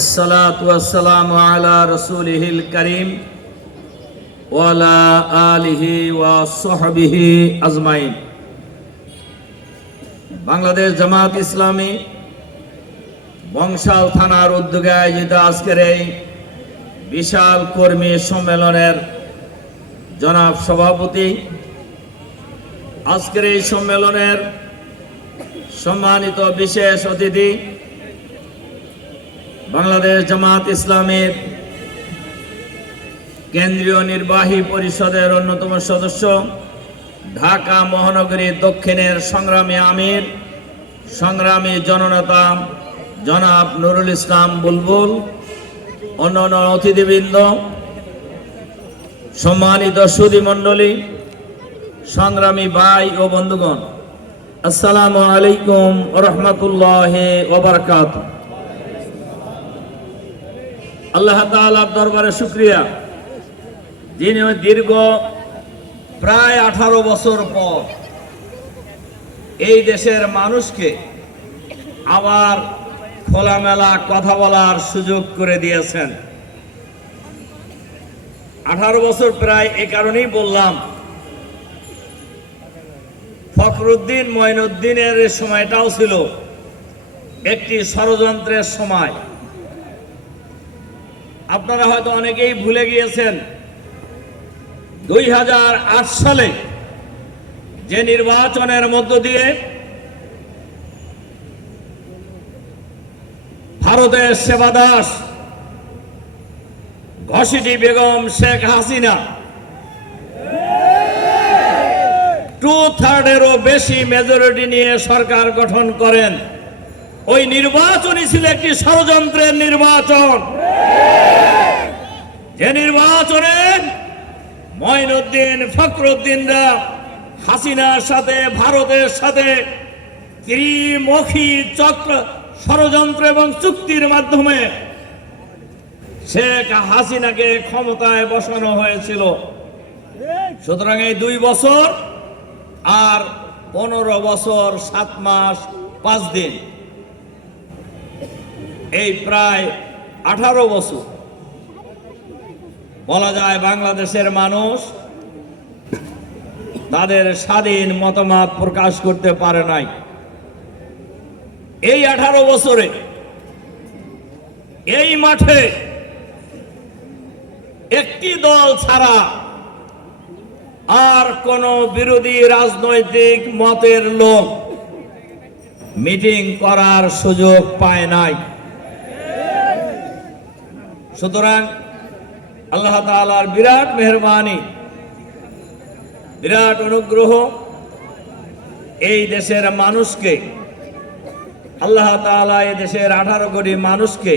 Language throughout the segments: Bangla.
আসসালাতু ওয়াসসালামু আলা রাসূলিহিল কারীম ওয়া আলা আলিহি ওয়া সাহবিহি আজমাইন। বাংলাদেশ জামাত ইসলামী বংশাল থানার উদ্যোগে আয়োজিত আজকের এই বিশাল কর্মী সম্মেলনের জনাব সভাপতি, আজকের এই সম্মেলনের সম্মানিত বিশেষ অতিথি, বাংলাদেশ জামাত ইসলামের কেন্দ্রীয় নির্বাহী পরিষদের অন্যতম সদস্য, ঢাকা মহানগরী দক্ষিণের সংগ্রামী আমির, সংগ্রামী জননেতা জনাব নুরুল ইসলাম বুলবুল, অন্যান্য অতিথিবৃন্দ, সম্মানিত সুধী মণ্ডলী, সংগ্রামী ভাই ও বন্ধুগণ, আসসালামু আলাইকুম ওয়া রাহমাতুল্লাহি ওয়া বারাকাতুহু। আল্লাহ তাআলার দরবারে শুকরিয়া, যিনি দীর্ঘ প্রায় 18 বছর পর এই দেশের মানুষকে আবার খোলামেলা কথা বলার সুযোগ করে দিয়েছেন। 18 বছর প্রায় এ কারণেই বললাম, ফখরুদ্দিন মঈনুদ্দিনের সময়টাও ছিল একটি ষড়যন্ত্রের সময়। আপনারা হয়তো অনেকেই ভুলে গিয়েছেন 2008 সালে যে নির্বাচনের মধ্য দিয়ে ভারতের সেবাদাস ঘসিটি বেগম শেখ হাসিনা 2/3-এরও বেশি মেজরিটি নিয়ে সরকার গঠন করেন। ওই নির্বাচনই ছিল একটি ষড়যন্ত্রের নির্বাচন, যে নির্বাচনে মঈনুদ্দিন ফখরুদ্দিনরা হাসিনার সাথে, ভারতের সাথে ত্রিমুখী চক্র ষড়যন্ত্র এবং চুক্তির মাধ্যমে শেখ হাসিনাকে ক্ষমতায় বসানো হয়েছিল। সুতরাং এই 2 বছর আর 15 বছর 7 মাস 5 দিন, এই প্রায় 18 বছর বলা যায় বাংলাদেশের মানুষ তাদের স্বাধীন মতামত প্রকাশ করতে পারে নাই। এই 18 বছরে এই মাঠে একটি দল ছাড়া আর কোন বিরোধী রাজনৈতিক মতের লোক মিটিং করার সুযোগ পায় নাই। সুতরাং আল্লাহ তাআলার বিরাট মেহেরবানি, বিরাট অনুগ্রহ, এই দেশের মানুষকে আল্লাহ তাআলা এই দেশের 18 কোটি মানুষকে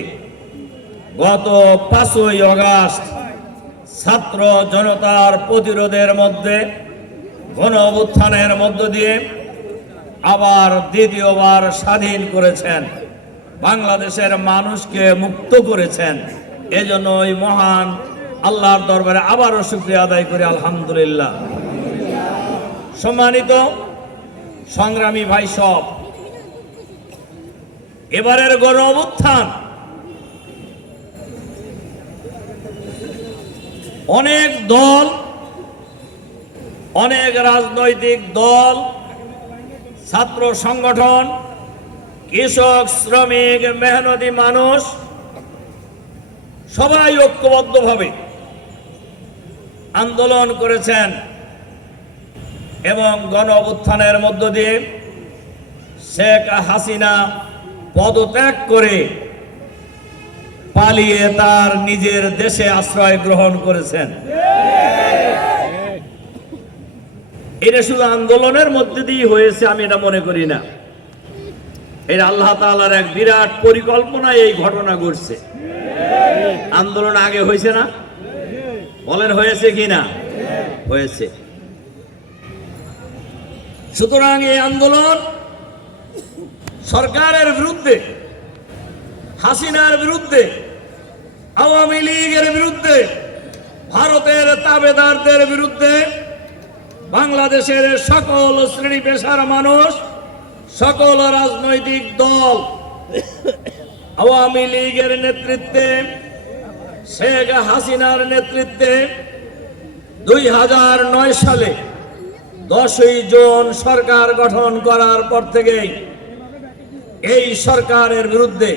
গত 5ই আগস্ট ছাত্র জনতার প্রতিরোধের মধ্যে, গণ অভ্যুত্থানের মধ্য দিয়ে আবার দ্বিতীয়বার স্বাধীন করেছেন, বাংলাদেশের মানুষকে মুক্ত করেছেন। এজন্য ওই মহান আল্লাহর দরবারে আবারও শুকরিয়া আদায় করি, আলহামদুলিল্লাহ। সম্মানিত সংগ্রামী ভাই সব, এবারের গণ অভ্যুত্থান অনেক দল, অনেক রাজনৈতিক দল, ছাত্র সংগঠন, কৃষক, শ্রমিক, মেহনতি মানুষ সবাই ঐক্যবদ্ধভাবে আন্দোলন করেছেন এবং গণ অভ্যুত্থানের মধ্য দিয়ে শেখ হাসিনা পদত্যাগ করে পালিয়ে তার নিজের দেশে আশ্রয় গ্রহণ করেছেন। এটা শুধু আন্দোলনের মধ্যে দিয়ে হয়েছে আমি এটা মনে করি না, এটা আল্লাহ তাআলার এক বিরাট পরিকল্পনায় এই ঘটনা ঘটছে। আন্দোলন আগে হয়েছে না? বলেন হয়েছে কিনা? হয়েছে। সুতরাং এই আন্দোলন সরকারের বিরুদ্ধে, হাসিনার বিরুদ্ধে, আওয়ামী লীগের বিরুদ্ধে, ভারতের তাবেদারদের বিরুদ্ধে, বাংলাদেশের সকল শ্রেণী পেশার মানুষ, সকল রাজনৈতিক দল আওয়ামী লীগের নেতৃত্বে, শেখ হাসিনার নেতৃত্বে 2009 সালে 10ই জুন সরকার গঠন করার পর থেকেই এই সরকারের বিরুদ্ধে,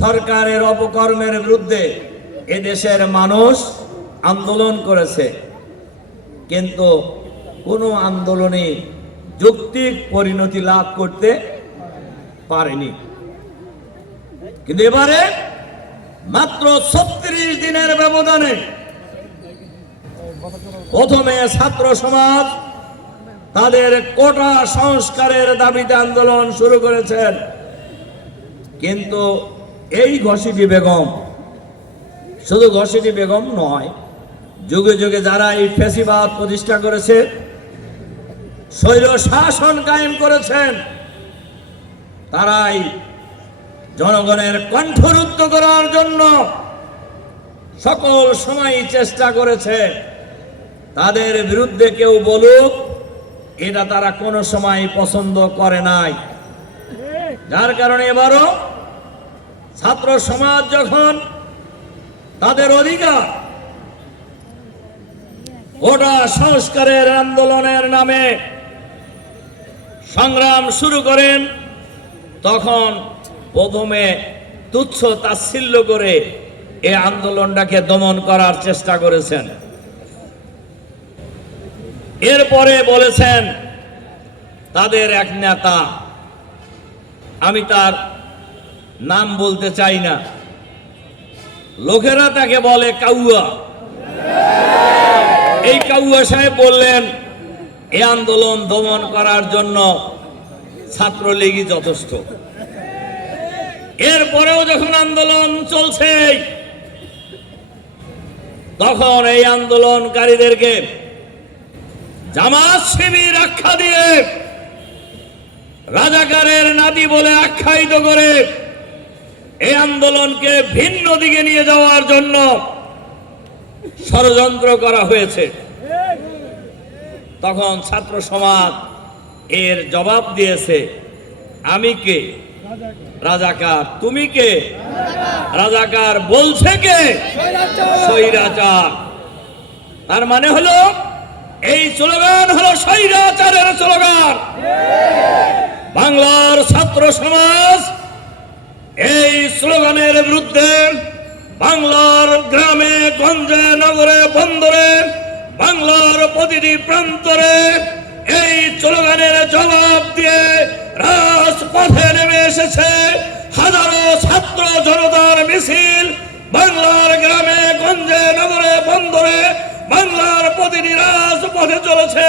সরকারের অপকর্মের বিরুদ্ধে এদেশের মানুষ আন্দোলন করেছে, কিন্তু কোনো আন্দোলনই যৌক্তিক পরিণতি লাভ করতে পারেনি। কিন্তু এবারে মাত্র 36 দিনের ব্যবধানে প্রথমে ছাত্র সমাজ তাদের কোটা সংস্কারের দাবিতে আন্দোলন শুরু করেছেন, কিন্তু এই ঘসিটি বেগম, শুধু ঘসিটি বেগম নয়, যুগে যুগে যারা এই ফ্যাসিবাদ প্রতিষ্ঠা করেছে, স্বৈর শাসন কায়েম করেছেন, তারাই জনগণের কণ্ঠরুদ্ধ করার জন্য সকল সময় চেষ্টা করেছে। তাদের বিরুদ্ধে কেউ বলুক, এটা তারা কোনো সময় পছন্দ করে নাই। যার কারণে এবারও ছাত্র সমাজ যখন তাদের অধিকার কোটা সংস্কারের আন্দোলনের নামে সংগ্রাম শুরু করেন, তখন প্রথমে তুচ্ছ তাচ্ছিল্য করে এই আন্দোলনটাকে দমন করার চেষ্টা করেছেন। এরপরে বলেছেন তাদের এক নেতা, আমি তার নাম বলতে চাই না, লোকেরা তাকে বলে কাউয়া। এই কাউয়া সাহেব বললেন এই আন্দোলন দমন করার জন্য ছাত্রলীগই যথেষ্ট। এরপরেও যখন আন্দোলন চলছে, তখন এই আন্দোলনকারীদেরকে জামাত শিবির আখ্যা দিয়ে, রাজাকারের নাতি বলে আখ্যায়িত করে এই আন্দোলনকে ভিন্ন দিকে নিয়ে যাওয়ার জন্য ষড়যন্ত্র করা হয়েছে। তখন ছাত্র সমাজ এর জবাব দিয়েছে, আমি কে? রাজাকার। তুমি কে? রাজাকার। বলছে কে? স্বৈরাচার। তার মানে হলো এই স্লোগান হলো স্বৈরাচারের স্লোগান। বাংলার ছাত্র সমাজ এই স্লোগানের বিরুদ্ধে বাংলার গ্রামে গঞ্জে নগরে বন্দরে বাংলার প্রতিটি প্রান্তরে এই স্লোগানের জবাব দিয়ে রাজপথে নেমে এসেছে। হাজারো ছাত্র জনতার মিছিল বাংলার গ্রামে গঞ্জে নগরে বন্দরে বাংলার প্রতিটি রাজপথে চলেছে।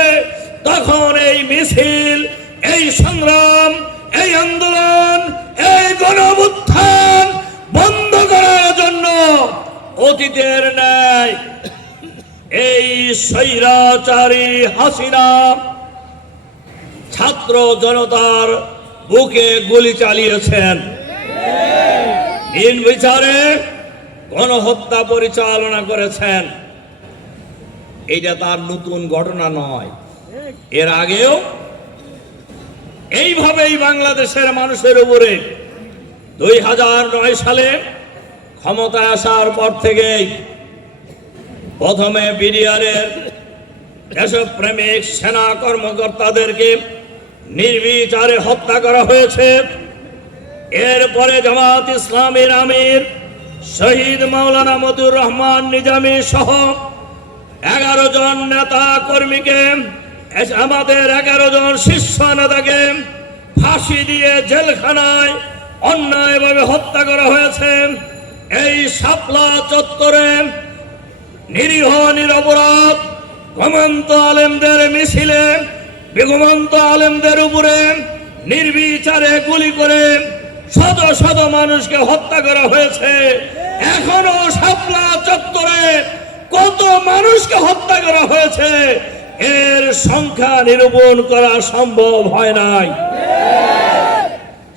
তখন এই মিছিল, এই সংগ্রাম, এই আন্দোলন, এই গণঅভ্যুত্থান বন্ধ করার জন্য অতীতের ন্যায় এই স্বৈরাচারী হাসিনা ছাত্র জনতার বুকে গুলি চালিয়েছেন। নির্বিচারে গণহত্যা পরিচালনা করেছেন। এইটা তার নতুন ঘটনা নয়। এর আগেও এইভাবেই বাংলাদেশের মানুষের উপরে 2009 সালে ক্ষমতায় আসার পর থেকেই প্রথমে বিডিআরের দেশপ্রেমিক সেনা কর্মকর্তাদেরকে নির্বিচারে হত্যা করা হয়েছে। এরপরে জামাত ইসলামীর আমির শহীদ মাওলানা মতিউর রহমান নিজামী সহ 11 জন নেতা কর্মীকে, আমাদের 11 জন শীর্ষ নেতাকে ফাঁসি দিয়ে জেলখানায় অন্যায়ভাবে হত্যা করা হয়েছে। এই শাপলা চত্বরে নিরীহ নিরপরাধ ঘুমন্ত আলেমদের মিছিলে বেঘুমন্ত আলেমদের উপরে নির্বিচারে গুলি করে শত শত মানুষকে হত্যা করা হয়েছে। এখনো শাপলা চত্বরে কত মানুষকে হত্যা করা হয়েছে এর সংখ্যা নিরূপণ করা সম্ভব হয় নাই।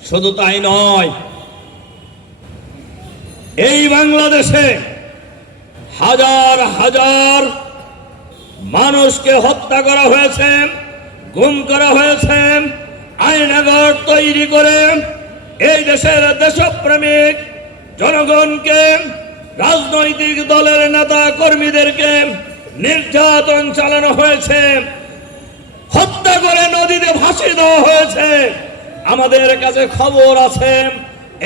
শুধু তাই নয়, এই বাংলাদেশে হাজার হাজার মানুষকে হত্যা করা হয়েছে, গুম করা হয়েছে। আইনাগর তৈরি করে এই দেশের দেশপ্রেমিক জনগণকে, রাজনৈতিক দলের নেতা কর্মীদেরকে নির্যাতন চালানো হয়েছে, হত্যা করে নদীতে ভাসিয়ে দেওয়া হয়েছে। আমাদের কাছে খবর আছে,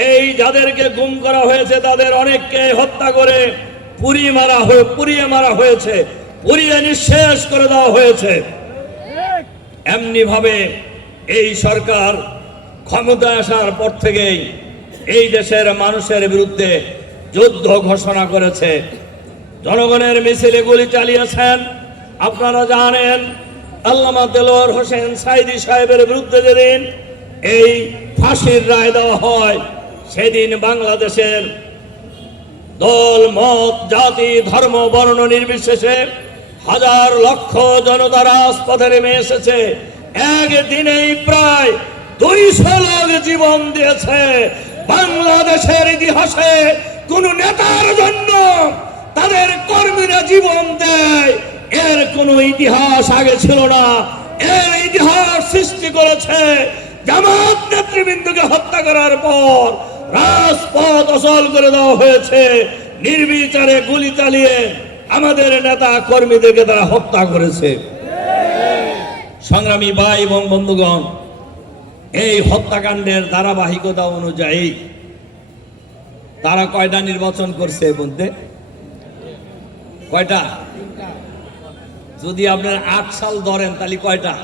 এই যাদেরকে গুম করা হয়েছে তাদের অনেককে হত্যা করে পুড়িয়ে মারা হয়েছে, পুড়িয়ে নিঃশেষ করে দেওয়া হয়েছে। এমনি ভাবে এই সরকার ক্ষমতায় আসার পর থেকেই এই দেশের মানুষের বিরুদ্ধে যুদ্ধ ঘোষণা করেছে। জনগণের মিছিলে গুলি চালিয়েছেন। আপনারা জানেন, আল্লামা দেলোয়ার হোসেন সাইদি সাহেবের বিরুদ্ধে যেদিন এই ফাঁসির রায় দেওয়া হয়, সেদিন বাংলাদেশের দল, মত, জাতি, ধর্ম, বর্ণ নির্বিশেষে হাজার লক্ষ জনতা রাজপথে নেমে এসেছে। একদিনেই প্রায় 200 লোক জীবন দিয়েছে। বাংলাদেশের ইতিহাসে কোন নেতার জন্য তাদের কর্মীরা জীবন দেয়, এর কোন ইতিহাস আগে ছিল না। এর ইতিহাস সৃষ্টি করেছে জামাত নেতৃবৃন্দকে হত্যা করার পর রাজপথ অচল করে দেওয়া হয়েছে। নির্বিচারে গুলি চালিয়ে আমাদের নেতা কর্মীদেরকে তারা হত্যা করেছে। সংগ্রামী ভাই এবং বন্ধুগণ, এই হত্যাকাণ্ডের ধারাবাহিকতা অনুযায়ী তারা কয়টা নির্বাচন করছে বলতে? কয়টা? যদি আপনার 8 সাল ধরেন তাহলে কয়টা?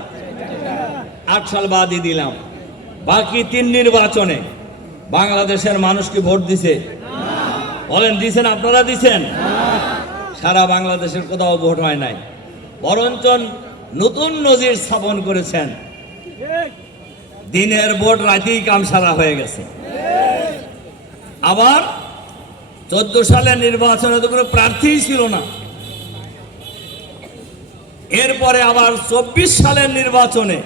8 সাল বাদই দিলাম। বাকি 3 নির্বাচনে বাংলাদেশের মানুষ কি ভোট দিছে? বলেন, দিছেন? আপনারা দিছেন? সারা বাংলাদেশের কোথাও ভোট হয় নাই, বরঞ্চ নতুন নজির স্থাপন করেছেন। দিনের ভোট রাতেই কাম সারা হয়ে গেছে। আবার 14 সালের নির্বাচনে তো কোনো প্রার্থীই ছিল না। এরপরে আবার 24 সালের নির্বাচনে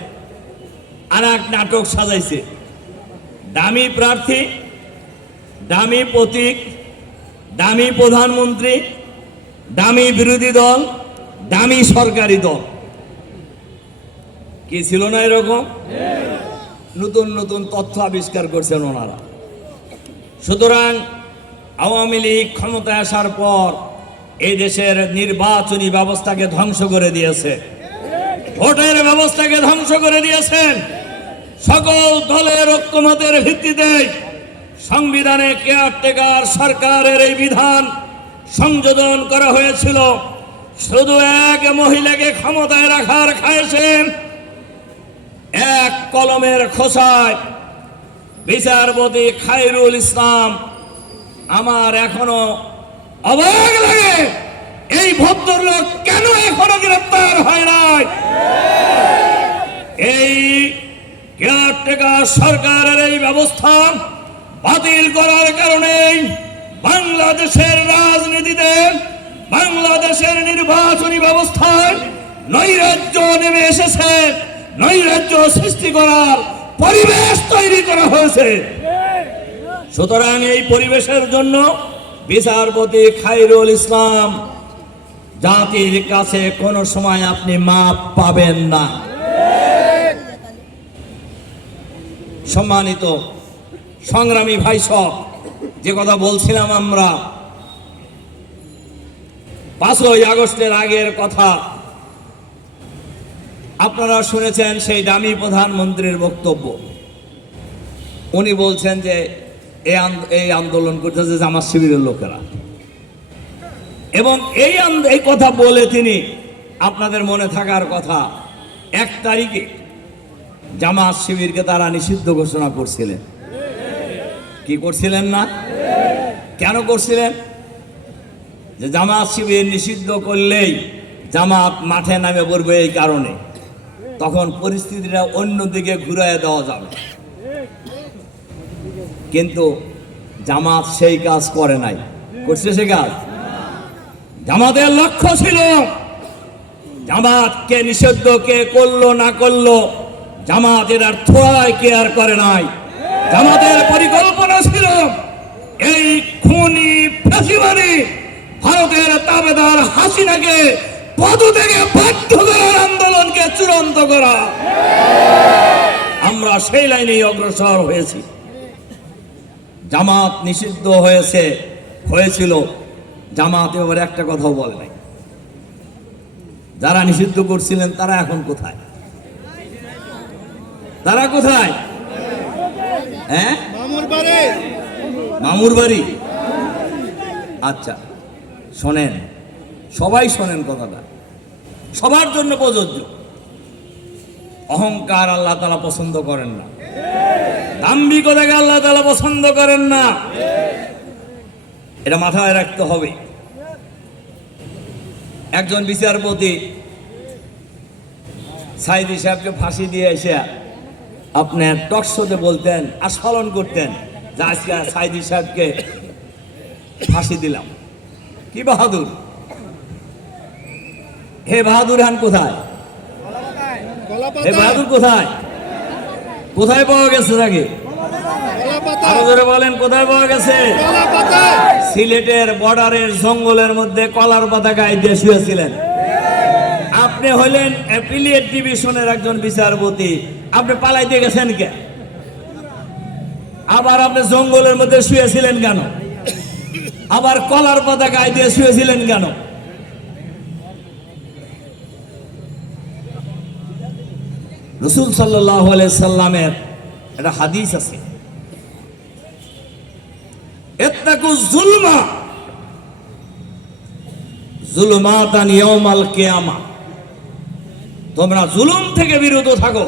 আর এক নাটক সাজাইছে। দামি প্রার্থী, দামি প্রতীক, দামি প্রধানমন্ত্রী, দামি বিরোধী দল, দামি সরকারি দল। কি ছিল না এরকম? নতুন নতুন তথ্য আবিষ্কার করছেন ওনারা। সুতরাং আওয়ামী লীগ ক্ষমতায় আসার পর এই দেশের নির্বাচনী ব্যবস্থাকে ধ্বংস করে দিয়েছে, ভোটের ব্যবস্থাকে ধ্বংস করে দিয়েছেন। সকল দলের ঐক্যমতের ভিত্তিতে সংবিধানে কেয়ারটেকার সরকারের এই বিধান সংযোজন করা হয়েছিল। শুধু এক মহিলাকে ক্ষমতায় রাখার খায়েছেন এক কলমের খোসায় বিচারপতি খায়রুল ইসলাম। আমার এখনো অবাক লাগে, এই ভদ্রলোক কেন এখনো গ্রেপ্তার হয় নাই? এই কেয়ারটেকার সরকারের এই ব্যবস্থা বাতিল করার কারণে বাংলাদেশের রাজনীতিতে, বাংলাদেশের নির্বাচনী ব্যবস্থায় নৈরাজ্য নেমে এসেছে। নৈরাজ্য সৃষ্টি করার পরিবেশ তৈরি করা হয়েছে। সুতরাং এই পরিবেশের জন্য বিচারপতি খায়রুল ইসলাম জাতির কাছে কোনো সময় আপনি মাপ পাবেন না। সম্মানিত সংগ্রামী ভাই সব, যে কথা বলছিলাম আমরা 5ই আগস্টের আগের কথা আপনারা শুনেছেন। সেই দামি প্রধানমন্ত্রীর বক্তব্য, উনি বলছেন যে এই আন্দোলন করতেছে জামাত শিবিরের লোকেরা, এবং এই কথা বলে তিনি, আপনাদের মনে থাকার কথা, 1 তারিখে জামাত শিবিরকে তারা নিষিদ্ধ ঘোষণা করছিলেন। কি করছিলেন না? কেন করছিলেন? যে জামাত শিবির নিষিদ্ধ করলেই জামাত মাঠে নামে পড়বে, এই কারণে তখন পরিস্থিতিটা অন্যদিকে ঘুরিয়ে দেওয়া যাবে। কিন্তু জামাত সেই কাজ করে নাই। করছে সে কাজ? জামাতের লক্ষ্য ছিল জামাতকে নিষিদ্ধ কে করলো না করলো জামাত এর থোড়ায় কেয়ার করে নাই। জামাতের পরিকল্পনা ছিল এই খুনি ফ্যাসিবাদী ভারতের তাবেদার হাসিনাকে পদত্যাগে বাধ্য করার আন্দোলনকে চূড়ান্ত করা। আমরা সেই লাইনেই অগ্রসর হয়েছি। জামাত নিষিদ্ধ হয়েছিল, জামাত এবার একটা কথাও বলে নাই। যারা নিষিদ্ধ করছিলেন তারা এখন কোথায়? তারা কোথায়? হ্যাঁ, মামুর বাড়ি। আচ্ছা শোনেন, সবাই শোনেন কথাটা, সবার জন্য প্রযোজ্য। অহংকার আল্লাহ তাআলা পছন্দ করেন না, দাম্ভিকতাকে আল্লাহ তাআলা পছন্দ করেন না, এটা মাথায় রাখতে হবে। একজন বিচারপতি সাইদি সাহেবকে ফাঁসি দিয়ে এসে আপনার টকশোতে বলতেন, আস্ফালন করতেন যে আজকে সাইদি সাহেবকে ফাঁসি দিলাম। কি বাহাদুর! হে বাহাদুর খান কোথায়? হে বাহাদুর কোথায়? কোথায় পাওয়া গেছে তাকে? আরো জোরে বলেন, কোথায় পাওয়া গেছে? সিলেটের বর্ডারের জঙ্গলের মধ্যে কলার পাতা গায়ে দিয়ে শুয়েছিলেন। আপনি হলেন অ্যাপিলিয়েট ডিভিশনের একজন বিচারপতি, আপনি পালাইতে গেছেন কে? আবার আপনি জঙ্গলের মধ্যে শুয়েছিলেন কেন? আবার কলার পাতা গায়ে দিয়ে শুয়েছিলেন কেন? রাসূল সাল্লাল্লাহু আলাইহি সাল্লামের একটা হাদিস আছে, ইত্তাকুজ যুলমা যুলমাতান ইয়াউমাল কিয়ামা। তোমরা জুলুম থেকে বিরত থাকো,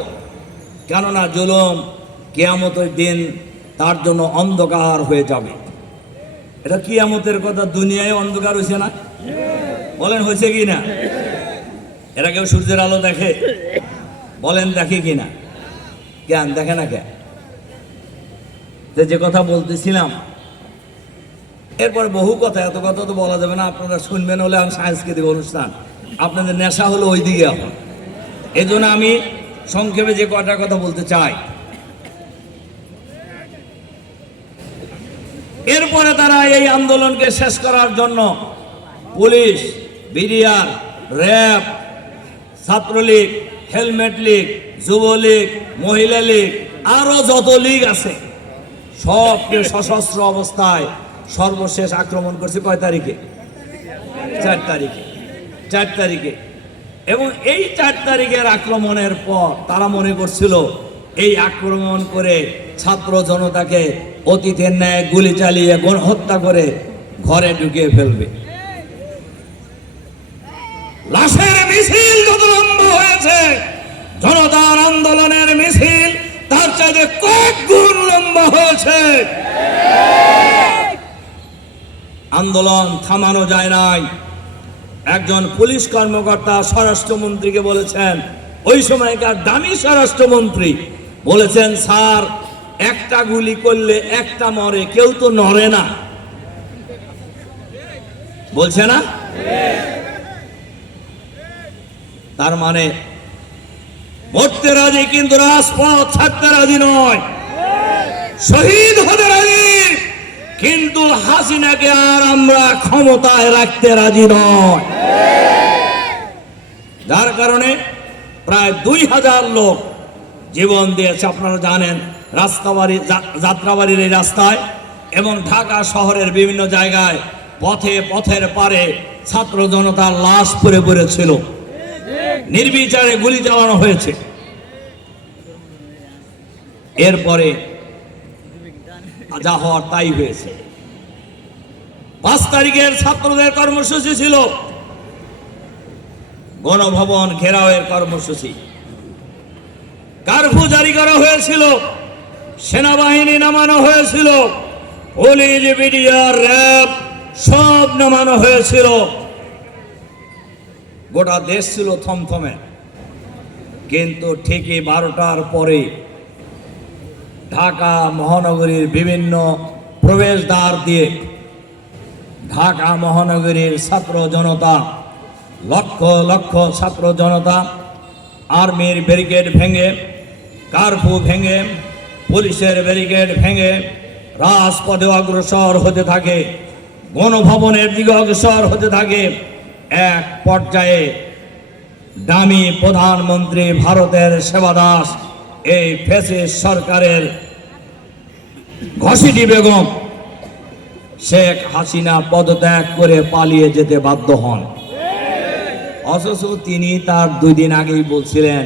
কেননা জুলুম কিয়ামতের দিন তার জন্য অন্ধকার হয়ে যাবে। এটা কিয়ামতের কথা, দুনিয়ায় অন্ধকার হয়েছে না? বলেন হয়েছে কি না? এরা কেউ সূর্যের আলো দেখে? বলেন দেখে কি না? কেন দেখে না? কেন? যে কথা বলতেছিলাম, এরপরে বহু কথা, এত কথা তো বলা যাবে না, আপনারা শুনবেন হলে আমি সাংস্কৃতিক অনুষ্ঠান, আপনাদের নেশা হলো ওই দিকে এখন। এই জন্য আমি সংক্ষেপে যে কটা কথা বলতে চাই। এরপরে তারা এই আন্দোলনকে শেষ করার জন্য police, BDR, RAB, Chhatra League, helmet League, Jubo League, মহিলা লীগ, আরো যত লীগ আছে সবকে সশস্ত্র অবস্থায় সর্বশেষ আক্রমণ করছে। কয় তারিখে? 4 তারিখে। 4 তারিখে। এবং এই 4 তারিখের আক্রমণের পর তারা মনে করছিল এই আক্রমণ করে ছাত্র জনতাকে অতীতের ন্যায় গুলি চালিয়ে গণহত্যা করে ঘরে ঢুকিয়ে ফেলবে। লাশের মিছিল যত লম্বা হয়েছে, জনতার আন্দোলনের মিছিল তার চাইতে কয়েক গুণ লম্বা হয়েছে। আন্দোলন থামানো যায় নাই। একজন পুলিশ কর্মকর্তা স্বরাষ্ট্রমন্ত্রীকে বলেছেন, ওই সময়কার দামি স্বরাষ্ট্রমন্ত্রী বলেছেন, স্যার একটা গুলি করলে একটা মরে, কেউ তো নড়ে না। বলছে না? তার মানে মরতে রাজি কিন্তু রাজপথ ছাড়তে রাজি নয়, শহীদ হতে রাজি, কিন্তু হাসিনাকে আর আমরা ক্ষমতায় রাখতে রাজি নয়। যার কারণে প্রায় 2000 লোক জীবন দিয়েছে। আপনারা জানেন রাস্তাবাড়ি, যাত্রাবাড়ির এই রাস্তায় এবং ঢাকা শহরের বিভিন্ন জায়গায় পথের পারে ছাত্র জনতার লাশ পড়ে পড়েছিল, নির্বিচারে গুলি চালানো হয়েছে। এরপরে যা হওয়ার তাই হয়েছে। 5 তারিখের ছাত্রদের কর্মসূচি ছিল গণভবন ঘেরাওয়ের কর্মসূচি। কারফিউ জারি করা হয়েছিল, সেনাবাহিনী নামানো হয়েছিল, পুলিশ, বিডিআর, র্যাব সব নামানো হয়েছিল। গোটা দেশ ছিল থমথমে। কিন্তু ঠিকই 12টার পরে ঢাকা মহানগরীর বিভিন্ন প্রবেশদ্বার দিয়ে ঢাকা মহানগরীর ছাত্র জনতা, লক্ষ লক্ষ ছাত্র জনতা আর্মির ব্যারিকেড ভেঙে, কারফিউ ভেঙে, পুলিশের ব্যারিকেড ভেঙে রাজপথে অগ্রসর হতে থাকে, গণভবনের দিকে অগ্রসর হতে থাকে। এক পর্যায়ে দামি প্রধানমন্ত্রী ভারতের সেবা দাস এই ফ্যাসিস্ট সরকারের ঘসিটি বেগম শেখ হাসিনা পদত্যাগ করে পালিয়ে যেতে বাধ্য হন। অথচ তিনি তার 2 দিন আগেই বলছিলেন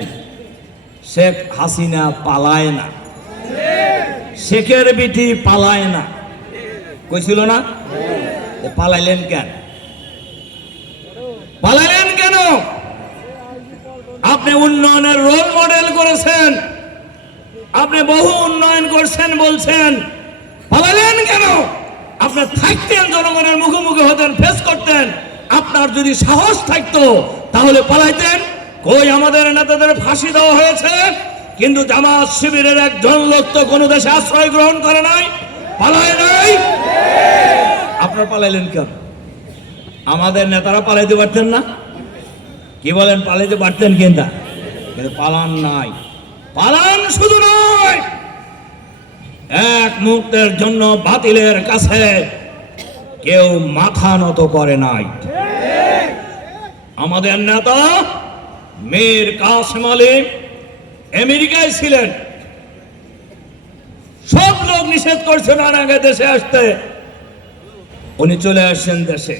শেখ হাসিনা পালায় না, শেখের বিটি পালায় না, কইছিল না? পালাইলেন কেন? পালাইলেন কেন? আপনি উন্নয়নের রোল মডেল করেছেন, আপনি বহু উন্নয়ন করছেন বলছেন, পালালেন কেন? আপনার থাকতেন, জনগণের মুখোমুখি হতেন, ফেস করতেন। আপনার যদি সাহস থাকতো তাহলে পালাইতেন। কই আমাদের নেতাদের ফাঁসি দেওয়া হয়েছে, কিন্তু জামাত শিবিরের একজন লোক তো কোনো দেশে আশ্রয় গ্রহণ করে নাই, পালায় নাই। আপনারা পালাইলেন কেন? আমাদের নেতারা পালাইতে পারতেন না? কি বলেন? পালাইতে পারতেন কিন্তু পালান নাই। পালান শুধু নয়, এক মুহূর্তের জন্য বাতিলের কাছে কেউ মাথা নত করে নাই। আমাদের নেতা মীর কাসেম আলী আমেরিকায় ছিলেন, সব লোক নিষেধ করছেন আর আগে দেশে আসতে, উনি চলে আসছেন দেশে।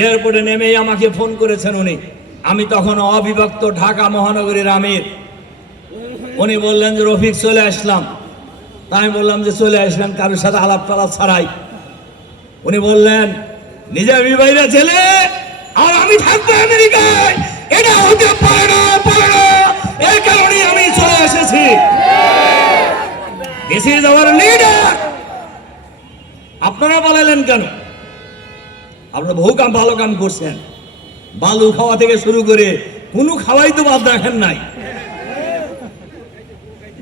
এয়ারপোর্টে নেমেই আমাকে ফোন করেছেন উনি। আমি তখন অবিভক্ত ঢাকা মহানগরীর আমির। উনি বললেন যে রফিক চলে আসলাম। তাই বললাম যে চলে আসলাম কারোর সাথে আলাপ টালাপ ছাড়াই। উনি বললেন নিজামী ভাইরা জেলে আর আমি থাকবো আমেরিকায়, এটা হতে পারে না, পারে না। এই কারণে আমি চলে এসেছি। This is our leader. আপনারা বলেন কেন? আপনারা বহু কাম, ভালো কাম করছেন। বালু খাওয়া থেকে শুরু করে কোনো খাওয়াই তো বাদ রাখেন নাই।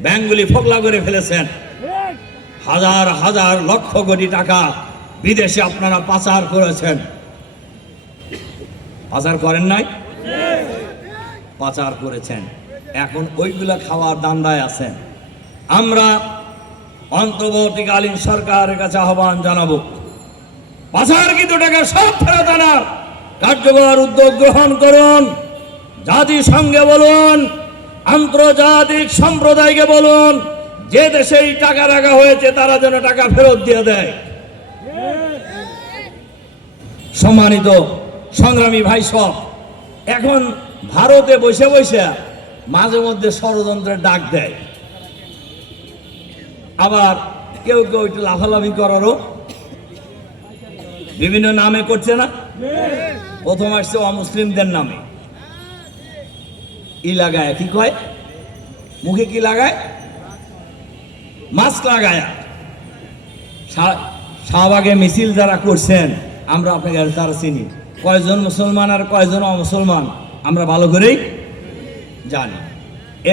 ব্যাংকগুলি ফোকলা করে ফেলেছেন। হাজার হাজার লক্ষ কোটি টাকা বিদেশে আপনারা পাচার করেছেন। পাচার করেন নাই? পাচার করেছেন। এখন ওইগুলা খাওয়ার দান্দায় আছেন। আমরা অন্তর্বর্তীকালীন সরকারের কাছে আহ্বান জানাবো, পাচারকৃত টাকা সব ফেরত আনার কার্যকর উদ্যোগ গ্রহণ করুন। জাতিসংঘে বলুন, আন্তর্জাতিক সম্প্রদায়কে বলুন, যে দেশে এই টাকা রাখা হয়েছে তারা যেন টাকা ফেরত দিয়ে দেয়। সম্মানিত সংগ্রামী ভাই সব, এখন ভারতে বসে বসে মাঝে মধ্যে ষড়যন্ত্রের ডাক দেয়, আবার কেউ কেউ একটু লাফালাফি করারও বিভিন্ন নামে করছে না। প্রথম আসছে অমুসলিমদের নামে, ই লাগায়, কি কয়, মুখে কি লাগায়, মাস্ক লাগায়। শাহবাগে মিছিল যারা করছেন আমরা আপনাকে তারা চিনি, কয়জন মুসলমান আর কয়জন অমুসলমান আমরা ভালো করেই জানি।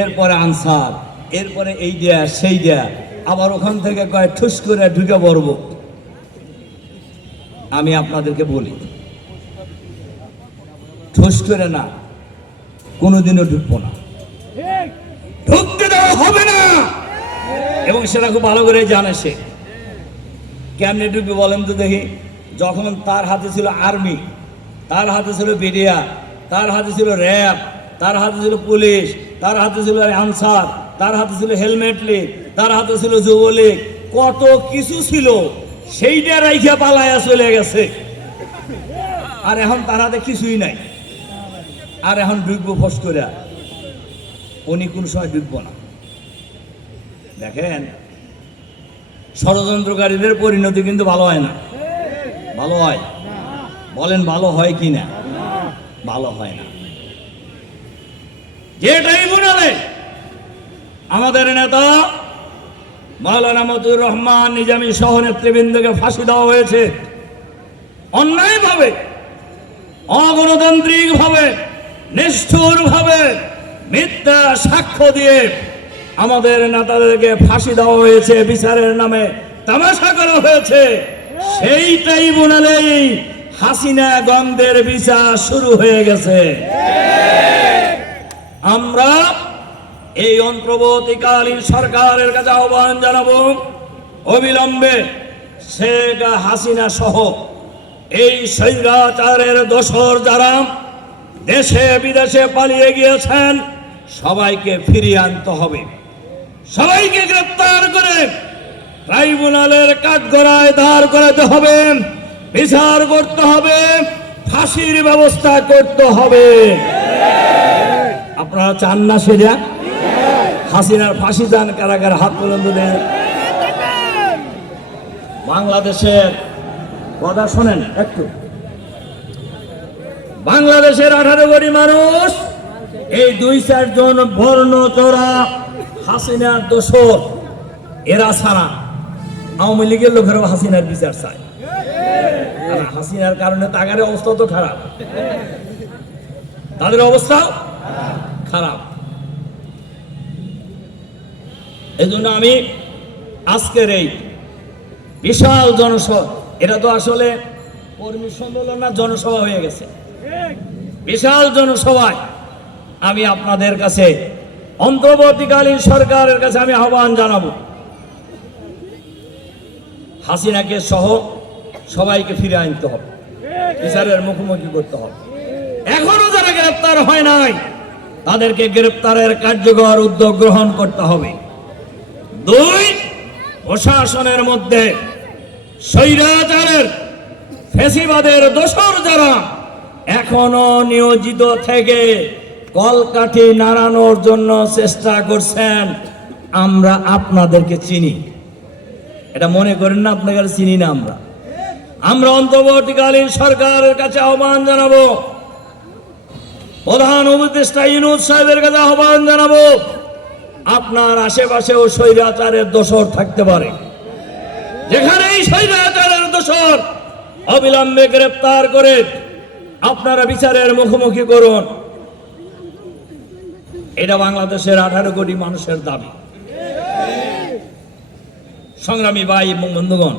এরপরে আনসার, এরপরে এই দেয়া সেই দেয়া, আবার ওখান থেকে কয় ঠুস করে ঢুকে পড়ব। আমি আপনাদেরকে বলি, ঠুস করে না, কোনোদিনও ঢুকবো না, ঢুকতে দেওয়া হবে না। এবং সেটা খুব ভালো করে জানে সে। কেমনে ঢুকবে বলেন তো দেখি? যখন তার হাতে ছিল আর্মি, তার হাতে ছিল বিডিআর, তার হাতে ছিল র্যাব, তার হাতে ছিল পুলিশ, তার হাতে ছিল আনসার, তার হাতে ছিল হেলমেট লীগ, তার হাতে ছিল যুবলীগ, কত কিছু ছিল, সেইটা রাইখা পালায়া চলে গেছে। আর এখন তার হাতে কিছুই নাই, আর এখন ঢুকবো ফস করে। উনি কোন সময় ঢুকবো না। দেখেন, ষড়যন্ত্রকারীদের পরিণতি কিন্তু ভালো হয় না। ভালো হয়? বলেন ভালো হয় কি না? ভালো হয় না। যে ট্রাইব্যুনালে আমাদের নেতা মাওলানা মতিউর রহমান নিজামী সহ নেতৃবৃন্দকে ফাঁসি দেওয়া হয়েছে, অন্যায়ভাবে, অগণতান্ত্রিক ভাবে, নিষ্ঠুর ভাবে, মিথ্যা সাক্ষ্য দিয়ে আমাদের নেতাদেরকে ফাঁসি দেওয়া হয়েছে, বিচারের নামে তামাশা করা হয়েছে। সেই ট্রাইব্যুনালেই হাসিনা গন্ধের বিচার শুরু হয়ে গেছে। আমরা এই অন্তর্বর্তীকালীন সরকারের কাছে আহ্বান জানাবো, অবিলম্বে শেখ হাসিনা সহ এই স্বৈরাচারের দোসর যারা দেশে বিদেশে পালিয়ে গিয়েছেন সবাইকে ফিরিয়ে আনতে হবে। সবাইকে গ্রেফতার করে ট্রাইব্যুনালের কাঠগড়ায় দাঁড় করাতে হবে, বিচার করতে হবে, ফাঁসির ব্যবস্থা করতে হবে। আপনারা চান না সেটা? হাসিনার ফাঁসি যান কারা কারা হাত তুলে দেন। বাংলাদেশের কথা শোনেন একটু। বাংলাদেশের 18 কোটি মানুষ এই 2-4 জন বর্ণ চোরা হাসিনার দোষর, এরা ছাড়া আওয়ামী লীগের লোকেরাও হাসিনার বিচার চায়। আর হাসিনার কারণে তাদের অবস্থা তো খারাপ, তাদের অবস্থা খারাপ। এই জন্য আমি আজকের এই বিশাল জনসভা, এটা তো আসলে কর্মী সম্মেলন না, জনসভা হয়ে গেছে। বিশাল জনসভায় আমি আপনাদের কাছে, অন্তর্বর্তীকালীন সরকারের কাছে আমি আহ্বান জানাবো, হাসিনাকে সহ সবাইকে ফিরে আনতে হবে, বিচারের মুখোমুখি করতে হবে। এখনো যারা গ্রেপ্তার হয় নাই তাদেরকে গ্রেপ্তারের কার্যকর উদ্যোগ গ্রহণ করতে হবে। 2, প্রশাসনের মধ্যে স্বৈরাচারের ফ্যাসিবাদের দোসর যারা এখনো নিয়োজিত থেকে কলকাঠি নাড়ানোর জন্য চেষ্টা করছেন, আমরা আপনাদেরকে চিনি। এটা মনে করেন না আপনাদের চিনি না। আমরা অন্তর্বর্তীকালীন সরকারের কাছে আহ্বান জানাবো, প্রধান উপদেষ্টা ইউনূস সাহেবের কাছে আহ্বান জানাবো, আপনার আশেপাশেও স্বৈরাচারের দোসর থাকতে পারে। যেখানেই স্বৈরাচারের দোসর অবিলম্বে গ্রেপ্তার করে আপনারা বিচারের মুখোমুখি করুন। এটা বাংলাদেশের 18 কোটি মানুষের দাবি। সংগ্রামী ভাই এবং বন্ধুগণ,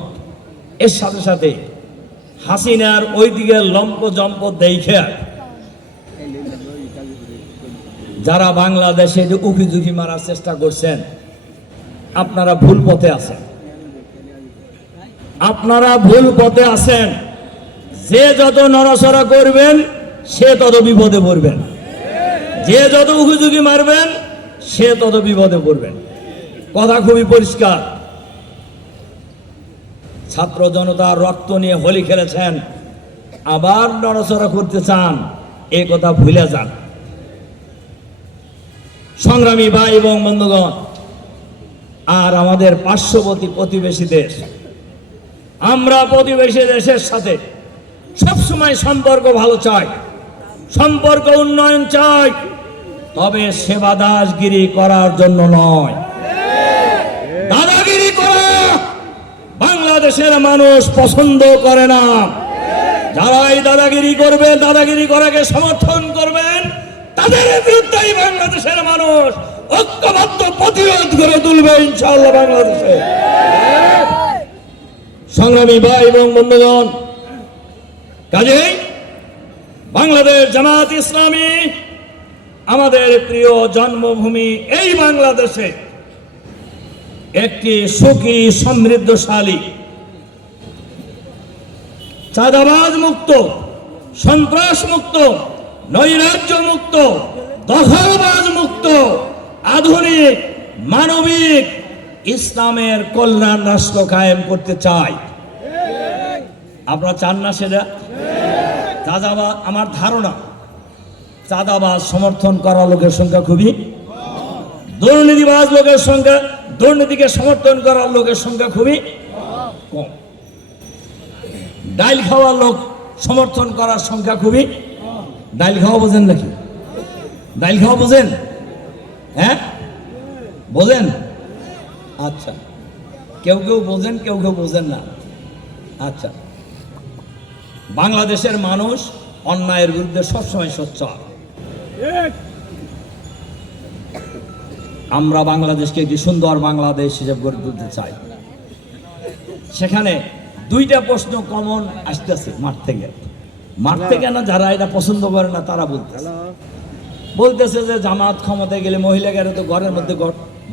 এর সাথে সাথে হাসিনার ওই দিকে লম্প জম্প দেখে যারা বাংলাদেশে উকি মারার চেষ্টা করছেন, আপনারা ভুল পথে আছেন। আপনারা ভুল পথে আছেন। যে যত নড়াচড়া করবেন সে তত বিপদে পড়বেন, যে যত উকি মারবেন সে তত বিপদে পড়বেন। কথা খুবই পরিষ্কার। ছাত্র জনতার রক্ত নিয়ে হোলি খেলেছেন, আবার নড়াচড়া করতে চান, এ কথা ভুলে যান। সংগ্রামী ভাই এবং বন্ধুগণ, আর আমাদের পার্শ্ববর্তী প্রতিবেশী দেশ, আমরা প্রতিবেশী দেশের সাথে সবসময় সম্পর্ক ভালো চাই, সম্পর্ক উন্নয়ন চাই, তবে সেবা দাসগিরি করার জন্য নয়। দাদাগিরি করা বাংলাদেশের মানুষ পছন্দ করে না। যারা এই দাদাগিরি করবে, দাদাগিরি করাকে সমর্থন করবেন, তাদের বিরুদ্ধে বাংলাদেশের মানুষ ঐক্যবদ্ধ প্রতিরোধ করে তুলবে ইনশাআল্লাহ বাংলাদেশে। সংগ্রামী ভাই এবং বন্ধুগণ, কাজেই বাংলাদেশ জামাত ইসলামী আমাদের প্রিয় জন্মভূমি এই বাংলাদেশে একটি সুখী সমৃদ্ধশালী, চাঁদাবাজ মুক্ত, সন্ত্রাস মুক্ত, নৈরাজ্য মুক্ত, দখলবাজ মুক্ত, আধুনিক মানবিক ইসলামের কল্যাণ রাষ্ট্র কায়েম করতে চাই। আপনারা চান না সেটা? চাঁদাবাজ, আমার ধারণা চাঁদাবাজ সমর্থন করা লোকের সংখ্যা খুবই, দুর্নীতিবাজ লোকের সংখ্যা, দুর্নীতিকে সমর্থন করার লোকের সংখ্যা খুবই কম। ডাইল খাওয়ার লোক সমর্থন করার সংখ্যা খুবই। ডাইল খাওয়া বোঝেন নাকি? ডাইল খাওয়া বোঝেন? হ্যাঁ বোঝেন? আচ্ছা, কেউ কেউ বোঝেন, কেউ কেউ বোঝেন না। আচ্ছা, বাংলাদেশের মানুষ অন্যায়ের বিরুদ্ধে সবসময় সোচ্চার। আমরা বাংলাদেশকে একটি সুন্দর বাংলাদেশ হিসেবে গড়ে তুলতে চাই। সেখানে 2টা প্রশ্ন কমন আসতেছে মাঠ থেকে না, যারা এটা পছন্দ করে না তারা বলতেছে যে জামাত ক্ষমতায় গেলে মহিলাকে তো ঘরের মধ্যে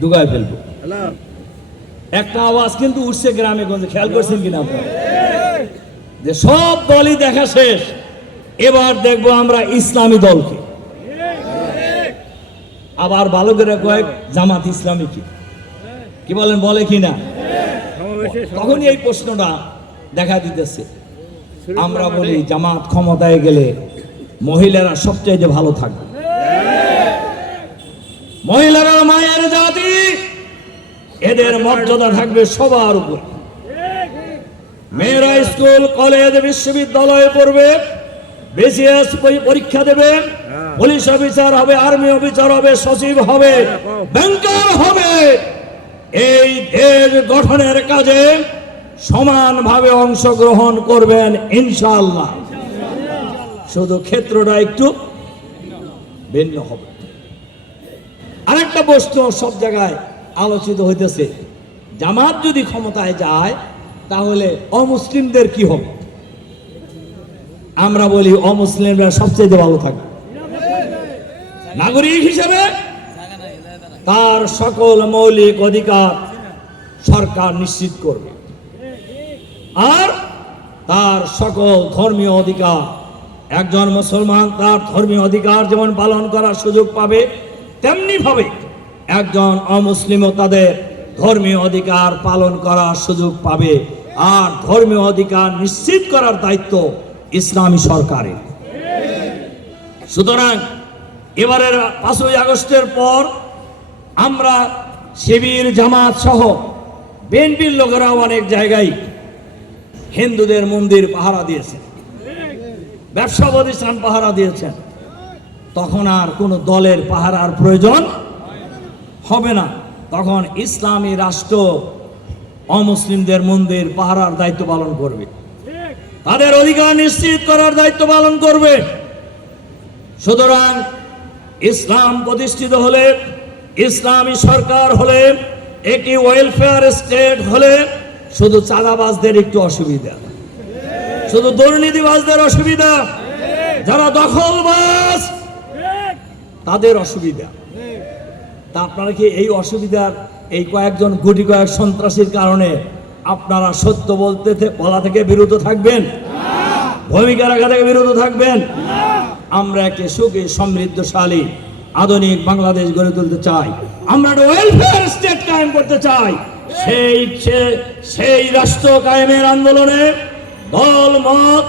ঢুকায় ফেলবো। একটা আওয়াজ কিন্তু উঠছে গ্রামে গঞ্জে, খেয়াল করছেন কিনা আপনারা? যে সব দলই দেখা শেষ, এবার দেখবো আমরা ইসলামী দলকে। আবার ভালো করে কয়েক জামাত ইসলামী কি কি বলেন, বলে কি না? তখনই এই প্রশ্নটা দেখা দিতেছে। আমরা বলি জামাত ক্ষমতায় গেলে মহিলারা সবচেয়ে ভালো থাকবে, মহিলারা মায়ের জাতি, এদের মর্যাদা থাকবে সবার উপর। মেয়েরা স্কুল কলেজ বিশ্ববিদ্যালয়ে পড়বে, বিসিএস পরীক্ষা দেবে, পুলিশ অফিসার হবে, আর্মি অফিসার হবে, সচিব হবে, ব্যাংকার হবে। এই দেশ গঠনের কাজে সমানভাবে অংশগ্রহণ করবেন ইনশাআল্লাহ। শুধু ক্ষেত্রটা একটু ভিন্ন হবে। আরেকটা প্রশ্ন সব জায়গায় আলোচিত হইতেছে, জামাত যদি ক্ষমতায় যায় তাহলে অমুসলিমদের কি হবে? আমরা বলি অমুসলিমরা সবচেয়ে ভালো থাকবে। নাগরিক হিসেবে তার সকল মৌলিক অধিকার সরকার নিশ্চিত করবে, আর তার সকল ধর্মীয় অধিকার, একজন মুসলমান তার ধর্মীয় অধিকার যেমন পালন করার সুযোগ পাবে, তেমনি ভাবে একজন অমুসলিমও তাদের ধর্মীয় অধিকার পালন করার সুযোগ পাবে। আর ধর্মীয় অধিকার নিশ্চিত করার দায়িত্ব ইসলামী সরকারের। সুতরাং এবারের 5ই আগস্টের পর আমরা শিবির, জামাত সহ বিএনপির লোকেরা অনেক জায়গায় হিন্দুদের মন্দির পাহারা দিয়েছে, ব্যবসা প্রতিষ্ঠান পাহারা দিয়েছেন। তখন আর কোনো দলের পাহারার প্রয়োজন হবে না। তখন ইসলামী রাষ্ট্র অমুসলিমদের মন্দির পাহারার দায়িত্ব পালন করবে, তাদের অধিকার নিশ্চিত করার দায়িত্ব পালন করবে। সুতরাং ইসলাম প্রতিষ্ঠিত হলে, ইসলামী সরকার হলে, একটি ওয়েলফেয়ার স্টেট হলে শুধু চাঁদাবাজদের একটু অসুবিধা, শুধু দুর্নীতিবাজদের অসুবিধা, যারা দখলবাজ তাদের অসুবিধা। তা আপনারা কি এই অসুবিধার এই কয়েকজন গুটি কয়েক সন্ত্রাসীর কারণে আপনারা সত্য বলা থেকে বিরত থাকবেন? ভূমিকা রাখা থেকে বিরত থাকবেন? আমরা একটি সুখী সমৃদ্ধশালী আধুনিক বাংলাদেশ গড়ে তুলতে চাই, আমরা একটা ওয়েলফেয়ার স্টেট কায়েম করতে চাই। সেই রাষ্ট্র কায়েমের আন্দোলনে দল মত,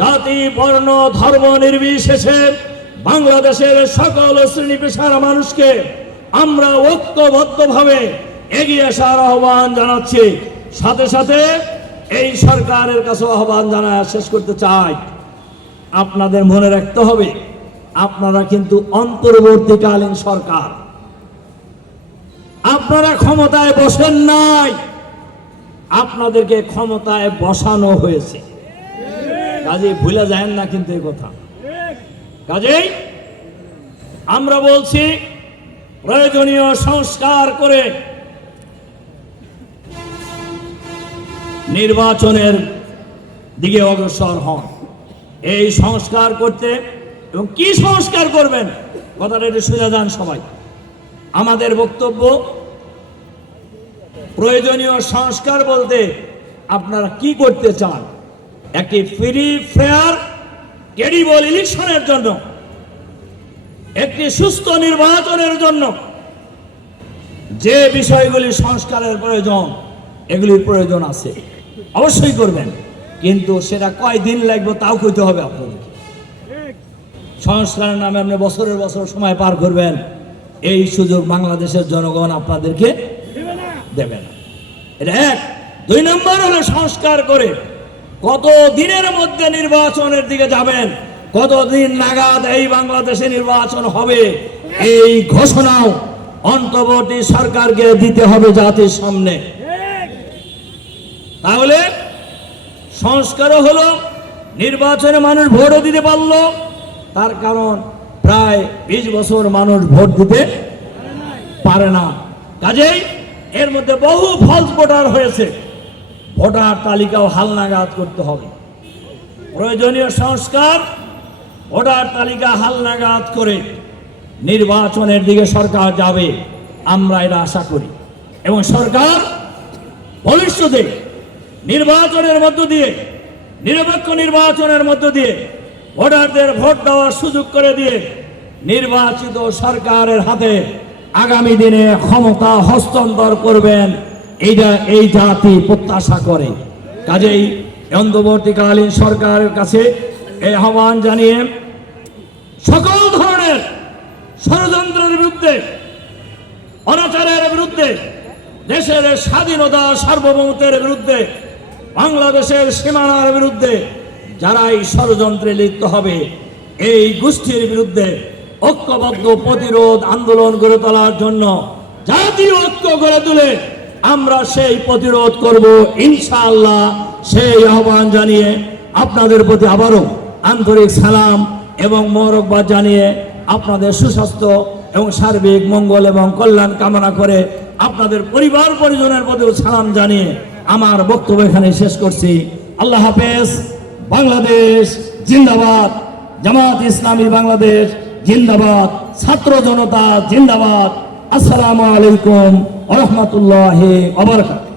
জাতি, বর্ণ, ধর্ম নির্বিশেষে বাংলাদেশের সকল শ্রেণী পেশার মানুষকে আমরা ঐক্যবদ্ধভাবে এগিয়ে আসার আহ্বান জানাচ্ছি। সাথে সাথে এই সরকারের কাছে আহ্বান জানায় শেষ করতে চাই, আপনাদের মনে রাখতে হবে আপনারা কিন্তু অন্তর্বর্তীকালীন সরকার, আপনারা ক্ষমতায় বসেন নাই, আপনাদেরকে ক্ষমতায় বসানো হয়েছে। কাজেই ভুলে যায় না কিন্তু এই কথা। কাজেই আমরা বলছি প্রয়োজনীয় সংস্কার করে নির্বাচনের দিকে অগ্রসর হন। এই সংস্কার করতে, এবং কি সংস্কার করবেন কথাটা একটু শুনে যান সবাই। আমাদের বক্তব্য, প্রয়োজনীয় সংস্কার বলতে আপনারা কি করতে চান? একটি ফ্রি, ফেয়ার, ক্রেডিবল ইলেকশনের জন্য, একটি সুস্থ নির্বাচনের জন্য যে বিষয়গুলি সংস্কারের প্রয়োজন, এগুলির প্রয়োজন আছে, অবশ্যই করবেন। কিন্তু সেটা কয়দিন লাগবে তাও কইতে হবে আপনাদের। সংস্কারের নামে আপনি বছরের বছর সময় পার করবেন, এই সুযোগ বাংলাদেশের জনগণ আপনাদেরকে দেবে না। এটা এক। 2 নম্বর হলো সংস্কার করে কত দিনের মধ্যে নির্বাচনের দিকে যাবেন, কতদিন নাগাদ এই বাংলাদেশে নির্বাচন হবে, এই ঘোষণাও অন্তর্বর্তী সরকারকে দিতে হবে জাতির সামনে। তাহলে সংস্কারও হলো, নির্বাচনে মানুষ ভোটও দিতে পারলো। তার কারণ প্রায় 20 বছর মানুষ ভোট দিতে পারে না। কাজেই এর মধ্যে বহু ফলস ভোটার হয়েছে, ভোটার তালিকাও হালনাগাদ করতে হবে। প্রয়োজনীয় সংস্কার, ভোটার তালিকা হালনাগাদ করে নির্বাচনের দিকে সরকার যাবে, আমরা এটা আশা করি। এবং সরকার ভবিষ্যতে নির্বাচনের মধ্য দিয়ে, নিরপেক্ষ নির্বাচনের মধ্য দিয়ে ভোটারদের ভোট দেওয়ার সুযোগ করে দিয়ে নির্বাচিত সরকারের হাতে আগামী দিনে ক্ষমতা হস্তান্তর করবেন, এইটা এই জাতি প্রত্যাশা করে। কাজেই অন্তর্বর্তীকালীন সরকারের কাছে এই আহ্বান জানিয়ে সকল ধরনের ষড়যন্ত্রের বিরুদ্ধে, অনাচারের বিরুদ্ধে, দেশের স্বাধীনতা সার্বভৌমত্বের বিরুদ্ধে, বাংলাদেশের সীমানার বিরুদ্ধে যারা এই ষড়যন্ত্রে লিপ্ত হবে, এই গোষ্ঠীর বিরুদ্ধে ঐক্যবদ্ধ প্রতিরোধ আন্দোলন গড়ে তোলার জন্য জাতীয় ঐক্য গড়ে তুলে আমরা সেই প্রতিরোধ করব ইনশাআল্লাহ। সেই আহ্বান জানিয়ে আপনাদের প্রতি আবারও আন্তরিক সালাম এবং মোবারকবাদ জানিয়ে আপনাদের সুস্বাস্থ্য এবং সার্বিক মঙ্গল এবং কল্যাণ কামনা করে আপনাদের পরিবার পরিজনের প্রতিও সালাম জানিয়ে আমার বক্তব্য এখানে শেষ করছি। আল্লাহ হাফেজ। বাংলাদেশ জিন্দাবাদ, জামাত ইসলামী বাংলাদেশ জিন্দাবাদ, ছাত্র জনতা জিন্দাবাদ। আসসালামু আলাইকুম ওয়া রাহমাতুল্লাহি ওয়া বারাকাতুহু।